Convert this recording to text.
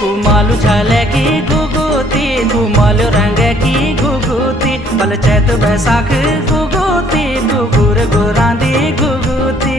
कुमालू झलकी घुघुती घुमालू रंग की घुघुती बल चैत बैसाख घुघुती घुघुर गुरांदी घुघुती।